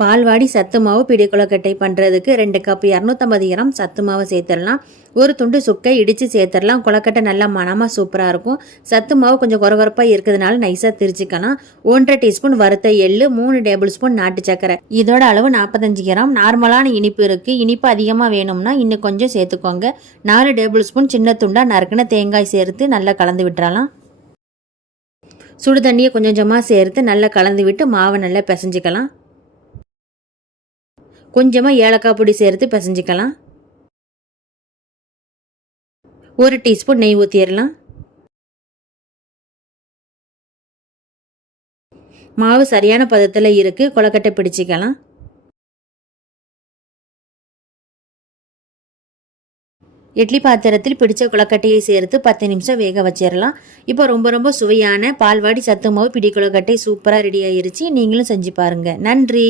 பால்வாடி சத்து மாவு பிடி கொழுக்கட்டை பண்ணுறதுக்கு 2 கப் 250 கிராம் சத்து மாவு சேர்த்துடலாம். ஒரு துண்டு சுக்கை இடித்து சேர்த்துடலாம். கொழுக்கட்டை நல்லா மணமாக சூப்பராக இருக்கும். சத்து மாவு கொஞ்சம் குறகுறப்பாக இருக்கிறதுனால நைஸாக திரிச்சிக்கலாம். 1.5 டீஸ்பூன் வறுத்த எள்ளு, 3 டேபிள் ஸ்பூன் நாட்டு சக்கரை. இதோட அளவு 45 கிராம். நார்மலான இனிப்பு இருக்குது. இனிப்பு அதிகமாக வேணும்னா இன்னும் கொஞ்சம் சேர்த்துக்கோங்க. 4 டேபிள் ஸ்பூன் சின்ன துண்டா நறுக்குன தேங்காய் சேர்த்து நல்லா கலந்து விட்டுறலாம். சுடு தண்ணியை கொஞ்சம் கொஞ்சமாக சேர்த்து நல்லா கலந்து விட்டு மாவை நல்லா பிசைஞ்சிக்கலாம். கொஞ்சமாக ஏலக்காய் பொடி சேர்த்து பிசைஞ்சிக்கலாம். 1 டீஸ்பூன் நெய் ஊற்றிடலாம். மாவு சரியான பதத்தில் இருக்குது. கொழுக்கட்டை பிடிச்சிக்கலாம். இட்லி பாத்திரத்தில் பிடிச்ச கொழுக்கட்டையை சேர்த்து 10 நிமிஷம் வேக வச்சிடலாம். இப்போ ரொம்ப சுவையான பால்வாடி சத்து மாவு பிடி கொழுக்கட்டை சூப்பராக ரெடி ஆயிருச்சு. நீங்களும் செஞ்சு பாருங்கள். நன்றி.